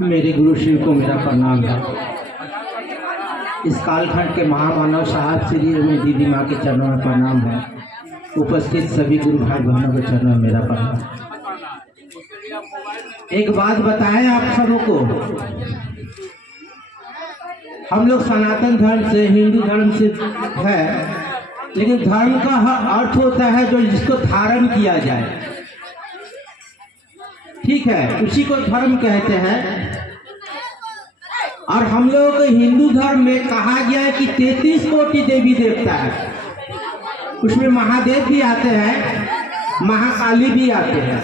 मेरे गुरु शिव को मेरा प्रणाम है। इस कालखंड के महामानव साहब श्री में दीदी माँ के चरणों में प्रणाम है। उपस्थित सभी गुरु भाई बहनों के चरणों में मेरा प्रणाम। एक बात बताएं आप सबों को, हम लोग सनातन धर्म से, हिंदू धर्म से है, लेकिन धर्म का अर्थ होता है जो जिसको धारण किया जाए, ठीक है, उसी को धर्म कहते हैं। और हम लोगों के हिंदू धर्म में कहा गया है कि 33 कोटि देवी देवता है। उसमें महादेव भी आते हैं, महाकाली भी आते हैं।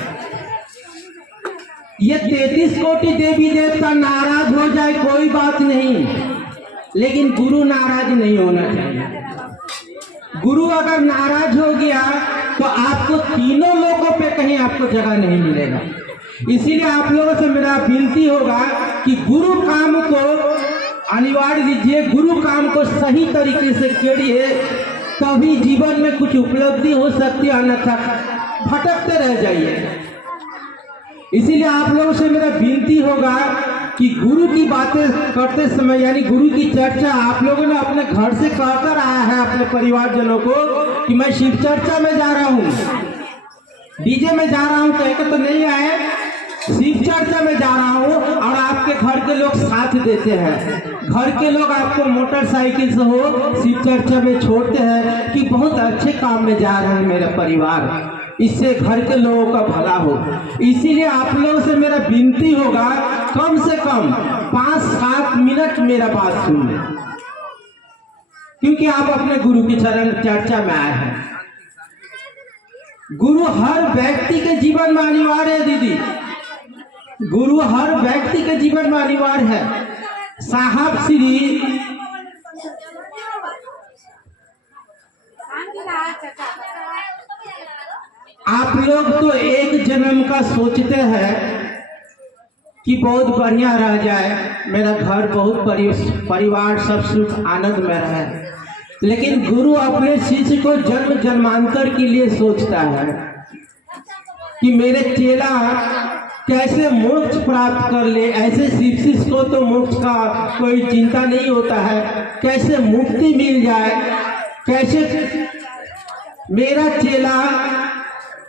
ये 33 कोटि देवी देवता नाराज हो जाए कोई बात नहीं, लेकिन गुरु नाराज नहीं होना चाहिए। गुरु अगर नाराज हो गया तो आपको तीनों लोगों पे कहीं आपको जगह नहीं मिलेगा। इसीलिए आप लोगों से मेरा विनती होगा कि गुरु काम को अनिवार्य दीजिए, गुरु काम को सही तरीके से करिए, तभी जीवन में कुछ उपलब्धि हो सकती है, अन्यथा भटकते रह जाइए। इसीलिए आप लोगों से मेरा विनती होगा कि गुरु की बातें करते समय, यानी गुरु की चर्चा आप लोगों ने अपने घर से कहकर आया है अपने परिवारजनों को कि मैं शिव चर्चा में जा रहा हूँ, डीजे में जा रहा हूँ, कहकर तो नहीं आए, शिव चर्चा में जा रहा हूँ। और आपके घर के लोग साथ देते हैं, घर के लोग आपको मोटरसाइकिल से हो शिव चर्चा में छोड़ते हैं कि बहुत अच्छे काम में जा रहे हैं मेरा परिवार, इससे घर के लोगों का भला हो। इसीलिए आप लोगों से मेरा विनती होगा, कम से कम 5-7 मिनट मेरा बात सुन लें, क्योंकि आप अपने गुरु की चरण चर्चा में आए हैं। गुरु हर व्यक्ति के जीवन में अनिवार्य है दीदी, गुरु हर व्यक्ति के जीवन में अनिवार्य है। साहब श्री आप लोग तो एक जन्म का सोचते हैं कि बहुत बढ़िया रह जाए, मेरा घर बहुत परिवार सब सुख आनंद में रहे, लेकिन गुरु अपने शिष्य को जन्म जन्मांतर के लिए सोचता है कि मेरे चेला कैसे मोक्ष प्राप्त कर ले। ऐसे शिष्य को तो मोक्ष का कोई चिंता नहीं होता है, कैसे मुक्ति मिल जाए, कैसे मेरा चेला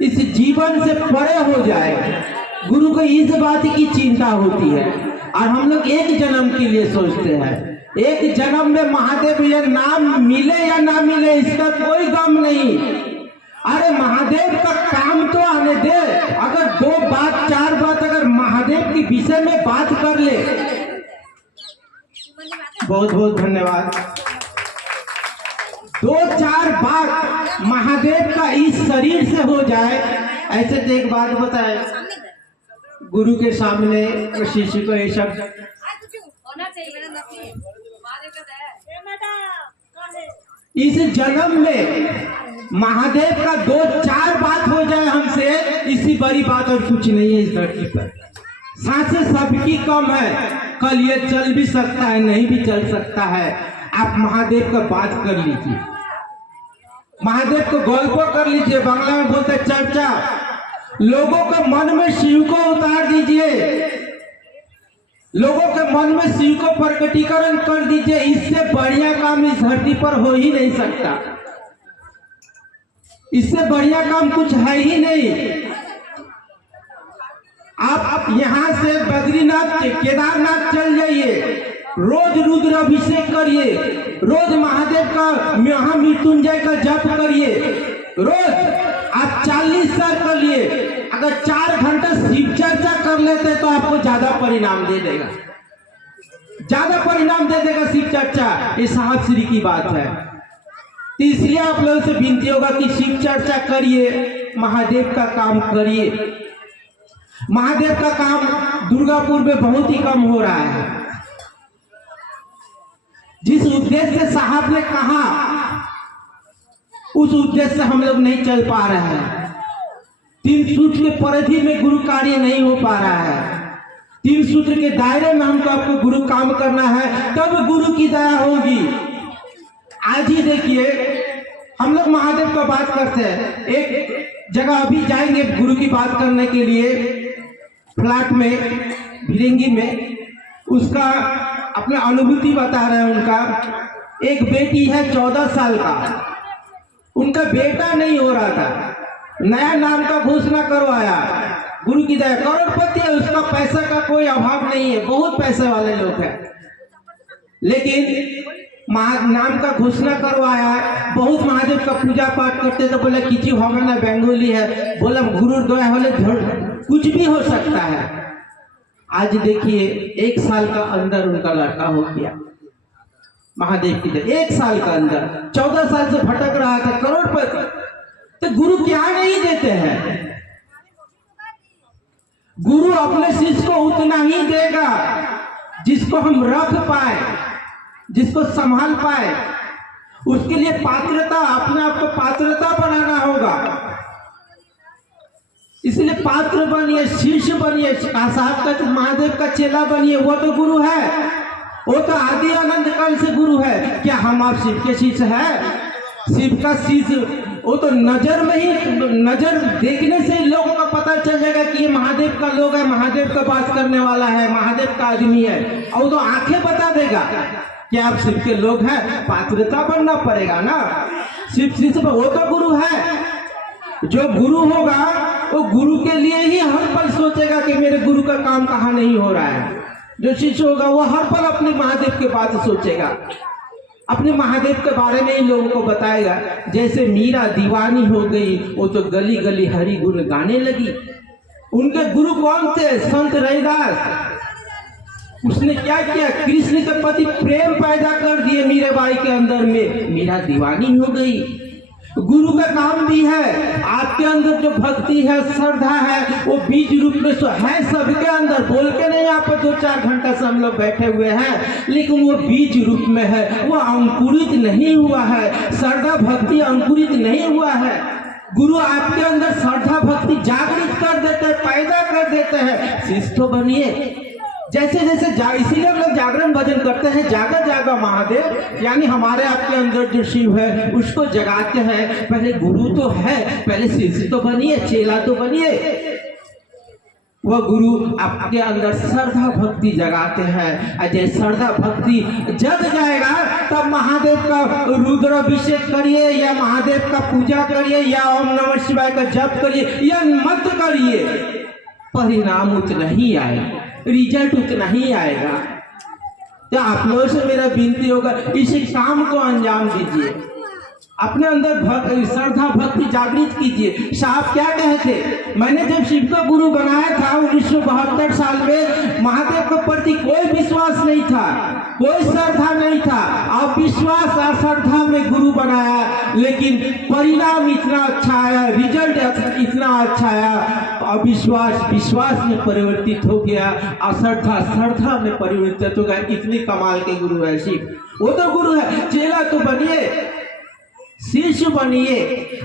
इस जीवन से परे हो जाए। गुरु को इस बात की चिंता होती है। और हम लोग एक जन्म के लिए सोचते हैं, एक जन्म में महादेव या नाम मिले या ना मिले इसका कोई गम नहीं। अरे महादेव का काम तो आने दे, अगर 2 बात 4 बात अगर महादेव के विषय में बात कर ले। बहुत बहुत धन्यवाद। 2-4 बात महादेव का इस शरीर से हो जाए। ऐसे तो एक बात बताए, गुरु के सामने शिष्य को ये सब इस जन्म में महादेव का 2-4 बात हो जाए हमसे, इसी बड़ी बात और कुछ नहीं है इस धरती पर। सांसें सबकी कम है, कल ये चल भी सकता है, नहीं भी चल सकता है। आप महादेव का बात कर लीजिए, महादेव को गल्प कर लीजिए, बांग्ला में बोलते चर्चा। लोगों के मन में शिव को उतार दीजिए, लोगों के मन में शिव को प्रकटीकरण कर दीजिए। इससे बढ़िया काम इस धरती पर हो ही नहीं सकता, इससे बढ़िया काम कुछ है ही नहीं। आप यहाँ से बद्रीनाथ केदारनाथ चल जाइए, रोज रुद्र अभिषेक करिए, रोज महादेव का महामृत्युंजय का जप करिए, रोज आप 40 साल कर लिए। अगर 4 घंटा शिव चर्चा कर लेते तो आपको ज्यादा परिणाम दे देगा, ज्यादा परिणाम दे देगा शिव चर्चा। ये साहब श्री की बात है। तो इसलिए आप लोगों से विनती होगा कि शिव चर्चा करिए, महादेव का काम करिए। महादेव का काम दुर्गापुर में बहुत ही कम हो रहा है। जिस उद्देश्य से साहब ने कहा, उस उद्देश्य से हम लोग नहीं चल पा रहे हैं। 3 सूत्र के परिधि में गुरु कार्य नहीं हो पा रहा है। 3 सूत्र के दायरे में हमको आपको गुरु काम करना है, तब गुरु की दया होगी। आज ही देखिए, हम लोग महादेव का बात करते हैं, एक जगह अभी जाएंगे गुरु की बात करने के लिए, फ्लैट में भिरंगी में, उसका अपना अनुभूति बता रहे हैं। उनका एक बेटी है 14 साल का, उनका बेटा नहीं हो रहा था, नया नाम का घोषणा करवाया, गुरु की दया, करोड़पति है, उसका पैसा का कोई अभाव नहीं है, बहुत पैसे वाले लोग हैं, लेकिन नाम का घोषणा करवाया, बहुत महादेव का पूजा पाठ करते, तो बोले किसी हमारा बेंगोली है, बोला गुरु दया होले कुछ भी हो सकता है। आज देखिए 1 साल का अंदर उनका लड़का हो गया, महादेव की दया, 1 साल का अंदर, 14 साल से भटक रहा था, करोड़पति। तो गुरु क्या नहीं देते हैं? गुरु अपने शिष्य को उतना ही देगा जिसको हम रख पाए, जिसको संभाल पाए। उसके लिए पात्रता, अपने आप को पात्रता बनाना होगा। इसलिए पात्र बनिए, शिष्य बनिए, साहब का तो महादेव का चेला बनिए, वो तो गुरु है, वो तो आदि अनंत काल से गुरु है। क्या हम आप शिव के शिष्य है? शिव का शिष्य वो तो नजर में ही, नजर देखने से ही लोगों का पता चल जाएगा कि ये महादेव का लोग है, महादेव का बात करने वाला है, महादेव का आदमी है। और वो तो आंखें बता देगा कि आप शिव के लोग हैं, पात्रता बनना पड़ेगा ना। शिव शिष्य वो तो गुरु है। जो गुरु होगा वो गुरु के लिए ही हर पल सोचेगा कि मेरे गुरु का काम कहाँ नहीं हो रहा है। जो शिष्य होगा वो हर पल अपने महादेव के बात सोचेगा, अपने महादेव के बारे में ही लोगों को बताएगा। जैसे मीरा दीवानी हो गई, वो तो गली गली हरि गुण गाने लगी। उनके गुरु कौन थे? संत रविदास। उसने क्या किया? कृष्ण के प्रति प्रेम पैदा कर दिए मीराबाई के अंदर में, मीरा दीवानी हो गई। गुरु का काम भी है, आपके अंदर जो भक्ति है, श्रद्धा है, वो बीज रूप में है सबके अंदर। बोल के नहीं आप 2-4 घंटा से हम लोग बैठे हुए हैं, लेकिन वो बीज रूप में है, वो अंकुरित नहीं हुआ है। श्रद्धा भक्ति अंकुरित नहीं हुआ है। गुरु आपके अंदर श्रद्धा भक्ति जागृत कर देते हैं, पैदा कर देते हैं। शिष्य तो बनिए। जैसे जैसे इसीलिए हम लोग जागरण भजन करते हैं, जागा जागा महादेव, यानी हमारे आपके अंदर जो शिव है उसको जगाते हैं। पहले गुरु तो है, पहले शिष्य तो बनिए, चेला तो बनिए। वह गुरु आपके अंदर श्रद्धा भक्ति जगाते हैं। अजय श्रद्धा भक्ति जग जाएगा तब महादेव का रुद्राभिषेक करिए, या महादेव का पूजा करिए, या ओम नमः शिवाय का जप करिए, या मत करिए, परिणाम उतना ही आएगा, रिजल्ट उतना ही आएगा। तो आप लोगों से मेरा विनती होगा, इसी काम को अंजाम दीजिए, अपने अंदर श्रद्धा भक्ति जागृत कीजिए। साहब क्या कहे थे? मैंने जब शिव को गुरु बनाया था 1972 साल में, महादेव के प्रति कोई विश्वास नहीं था, कोई श्रद्धा नहीं था। अब विश्वास और श्रद्धा में गुरु बनाया, लेकिन परिणाम इतना अच्छा आया, रिजल्ट इतना अच्छा आया। अविश्वास विश्वास में परिवर्तित हो गया, अश्रद्धा श्रद्धा में परिवर्तित हो गया। इतने कमाल के गुरु है शिव। वो तो गुरु है, चेला तो बनिए, शिष्य बनिए।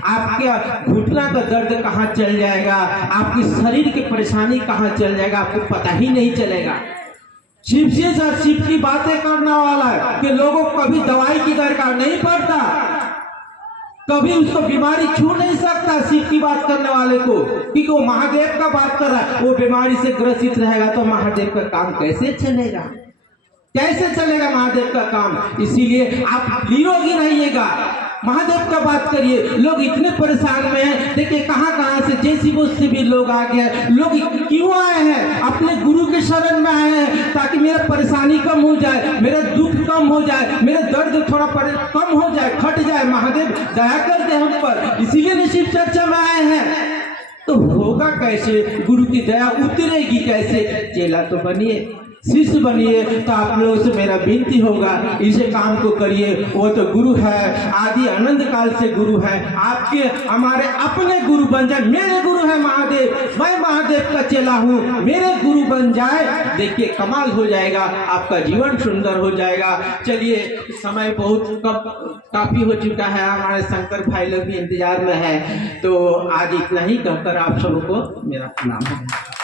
आपके घुटना का दर्द कहाँ चल जाएगा, आपकी शरीर की परेशानी कहाँ चल जाएगा, आपको पता ही नहीं चलेगा। शिव से शिव की बातें करने वाला है कि लोगों को कभी दवाई की दरकार नहीं पड़ता, कभी उसको बीमारी छू नहीं सकता शिव की बात करने वाले को, क्योंकि वो महादेव का बात कर रहा है। वो बीमारी से ग्रसित रहेगा तो महादेव का काम कैसे चलेगा, कैसे चलेगा महादेव का काम। इसीलिए आप निरोगी रहिएगा, महादेव का बात करिए। लोग इतने परेशान में हैं, देखिए कहाँ कहाँ से, जैसी वो से भी लोग आ गए। लोग क्यों आए हैं? अपने गुरु के शरण में आए हैं, ताकि मेरा परेशानी कम हो जाए, मेरा दुख कम हो जाए, मेरा दर्द थोड़ा कम हो जाए, खट जाए, महादेव दया कर दे हम पर। इसीलिए न शिव चर्चा में आए हैं। तो होगा कैसे? गुरु की दया उतरेगी कैसे? चेला तो बनिए, शिष्य बनिए। तो आप लोगों से मेरा विनती होगा, इसे काम को करिए। वो तो गुरु है, आदि अनंत काल से गुरु है। आपके हमारे अपने गुरु बन जाए। मेरे गुरु है महादेव, मैं महादेव का चेला हूँ, मेरे गुरु बन जाए, देखिए कमाल हो जाएगा, आपका जीवन सुंदर हो जाएगा। चलिए, समय बहुत काफी हो चुका है, हमारे शंकर भाई लोग भी इंतजार में है, तो आज इतना ही कहकर आप सबको मेरा प्रणाम है।